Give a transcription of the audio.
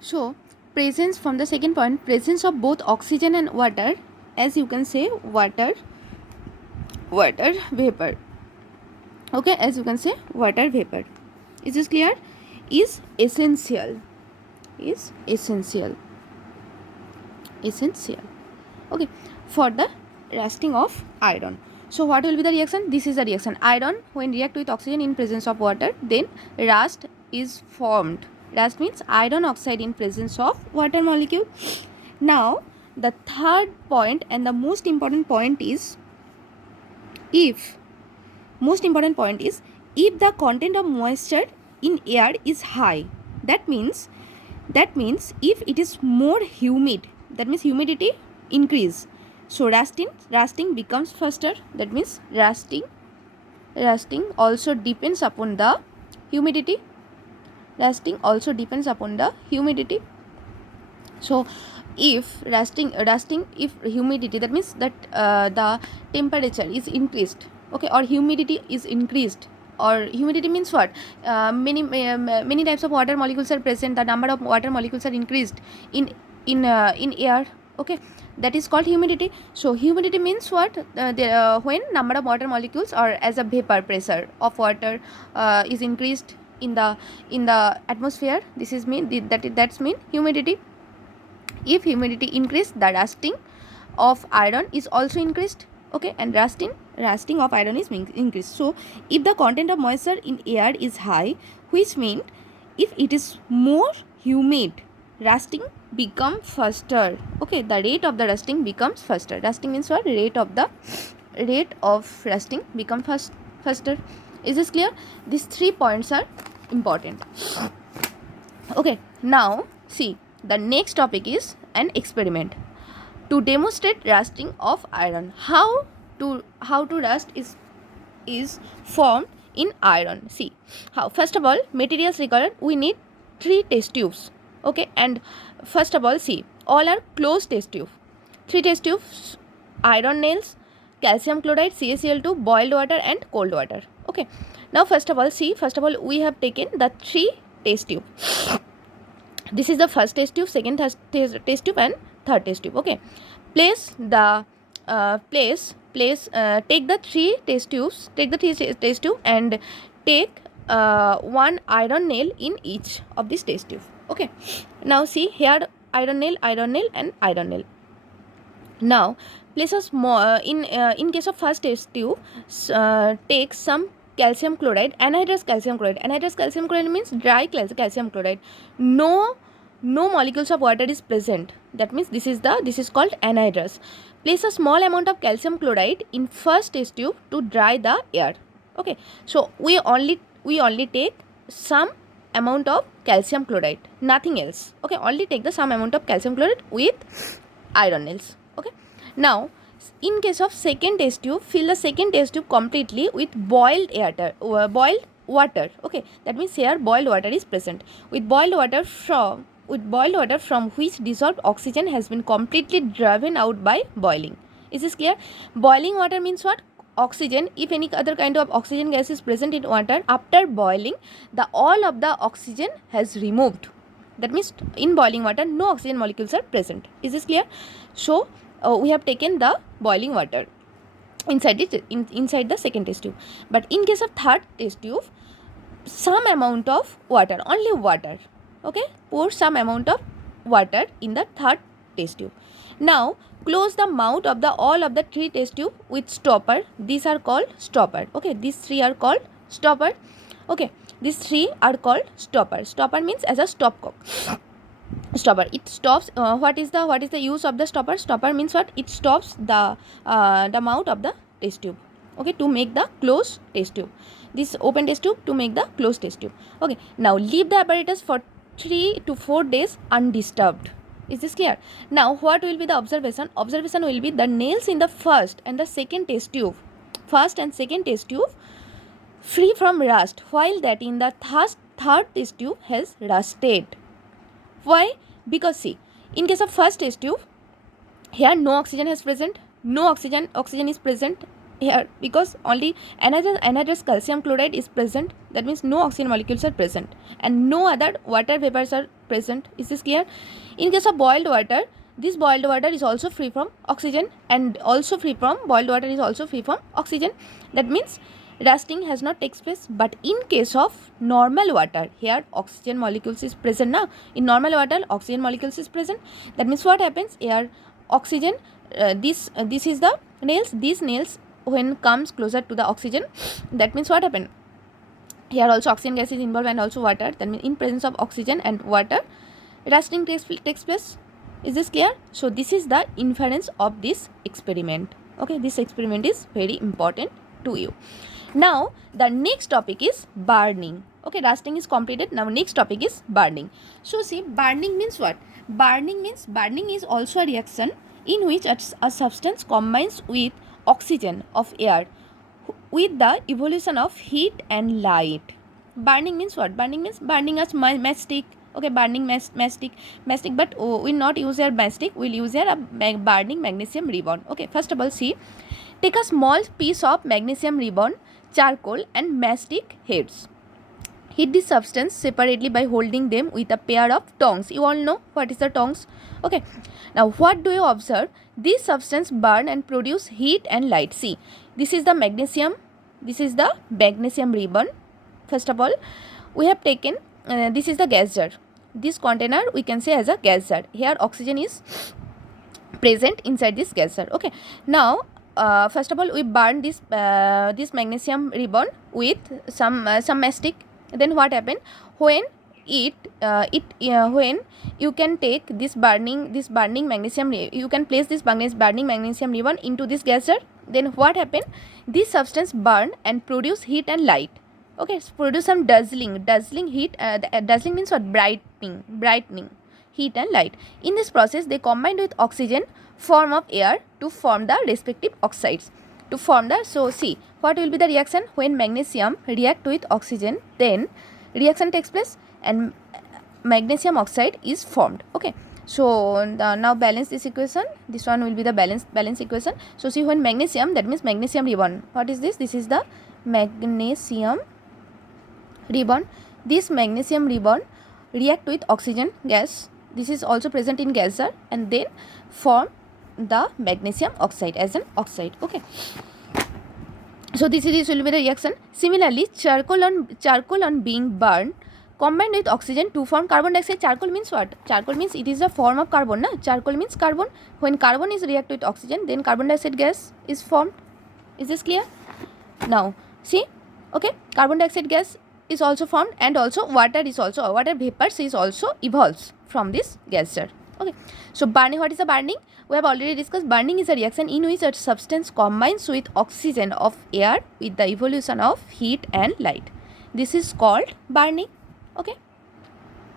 So presence, from the second point, presence of both oxygen and water, as you can say water vapor. Okay, as you can say water vapor. Is this clear? Is essential. Is essential. Essential. Okay, for the rusting of iron. So what will be the reaction? This is the reaction. Iron, when react with oxygen in presence of water, then rust is formed. Rust means iron oxide in presence of water molecule. Now the third point and the most important point is, if the content of moisture in air is high, that means if it is more humid, that means humidity increase, so rusting becomes faster. That means rusting also depends upon the humidity. So if if humidity, that means that the temperature is increased, okay, or humidity is increased, or humidity means what, many types of water molecules are present, the number of water molecules are increased in air, okay, that is called humidity. So humidity means what, when number of water molecules, or as a vapor, pressure of water is increased in the atmosphere, this is that's mean humidity. If humidity increase, the rusting of iron is also increased, okay, and rusting of iron is increased. So if the content of moisture in air is high, which means if it is more humid, rusting become faster, okay, the rate of the rusting becomes faster. Rusting means what, rate of rusting become faster. Is this clear? These 3 points are important. Okay, now see, the next topic is an experiment to demonstrate rusting of iron. How to rust is formed in iron. See how. First of all, materials required, we need 3 test tubes, okay, and first of all, see, all are closed test tube. 3 test tubes, iron nails, calcium chloride, CaCl2, boiled water and cold water, okay. Now first of all, see, we have taken the 3 test tube. This is the first test tube, second test tube and third test tube, okay. Place the take the 3 test tubes, and take 1 iron nail in each of these test tube, okay. Now see here, iron nail and iron nail. Now place a small in case of first test tube, take some calcium chloride, anhydrous calcium chloride. Anhydrous calcium chloride means dry calcium chloride. No molecules of water is present. That means this is called anhydrous. Place a small amount of calcium chloride in first test tube to dry the air. Okay. So we only take some amount of calcium chloride, nothing else. Okay. Only take the some amount of calcium chloride with iron nails. Okay. Now in case of second test tube, fill the second test tube completely with boiled water. Okay, that means here boiled water is present. With boiled water from which dissolved oxygen has been completely driven out by boiling. Is this clear? Boiling water means what? Oxygen, if any other kind of oxygen gas is present in water, after boiling, all of the oxygen has removed. That means in boiling water, no oxygen molecules are present. Is this clear? So we have taken the boiling water inside the second test tube. But in case of third test tube, some amount of water, only water. Okay, pour some amount of water in the third test tube. Now close the mouth of all of the 3 test tube with stopper. These are called stopper. Okay, these 3 are called stopper. Okay, these 3 are called stopper. Stopper means as a stopcock. Stopper, it stops. What is the use of the stopper? Stopper means what? It stops the mouth of the test tube. Okay, to make the closed test tube. This open test tube to make the closed test tube. Okay, now leave the apparatus for 3 to 4 days undisturbed. Is this clear? Now what will be the observation? Observation will be the nails in the first and the second test tube. First and second test tube free from rust, while that in the third test tube has rusted. Why? Because see, in case of first test tube, here no oxygen is present. No oxygen is present. here, because only anhydrous calcium chloride is present, that means no oxygen molecules are present and no other water vapors are present. Is this clear? In case of boiled water, this boiled water is also free from oxygen and also free from boiled water is also free from oxygen. That means rusting has not takes place. But in case of normal water, here oxygen molecules is present now. In normal water, oxygen molecules is present. That means what happens here? Oxygen, this is the nails. These nails when comes closer to the oxygen, that means what happened? Here also oxygen gas is involved and also water. That means in presence of oxygen and water, rusting takes place. Is this clear? So this is the inference of this experiment. Okay, this experiment is very important to you. Now the next topic is burning. Okay, rusting is completed. Now next topic is burning. So see, burning means what? Burning means burning is also a reaction in which a substance combines with oxygen of air with the evolution of heat and light. Burning means what? Burning means burning as mastic. Okay, burning mastic, but we'll not use here mastic, we'll use here a burning magnesium ribbon. Okay, first of all, see, take a small piece of magnesium ribbon, charcoal and mastic heads. Heat this substance separately by holding them with a pair of tongs. You all know what is the tongs. Okay, now what do you observe? This substance burn and produce heat and light. See, this is the magnesium, this is the magnesium ribbon. First of all, we have taken this is the gas jar. This container we can say as a gas jar. Here oxygen is present inside this gas jar. Okay, now first of all we burn this this magnesium ribbon with some mastic. Then what happened? When when you can take this burning magnesium, you can place this burning magnesium ribbon into this gas jar. Then what happened? This substance burn and produce heat and light. Okay, so produce some dazzling heat. Dazzling means what? Brightening heat and light. In this process, they combined with oxygen form of air to form the respective oxides. So see, what will be the reaction when magnesium react with oxygen? Then reaction takes place and magnesium oxide is formed. Okay, so now balance this equation. This one will be the balance equation. So see, when magnesium, that means magnesium ribbon. What is this? This is the magnesium ribbon. This magnesium ribbon react with oxygen gas. This is also present in gas jar and then form the magnesium oxide as an oxide. Okay, so this will be the reaction. Similarly, charcoal on being burned combined with oxygen to form carbon dioxide. Charcoal means what? Charcoal means it is a form of carbon. Na? Charcoal means carbon. When carbon is react with oxygen, then carbon dioxide gas is formed. Is this clear? Now see, okay, carbon dioxide gas is also formed and also water vapors is also evolves from this gas jar. Okay, so burning, what is the burning? We have already discussed. Burning is a reaction in which a substance combines with oxygen of air with the evolution of heat and light. This is called burning. Okay.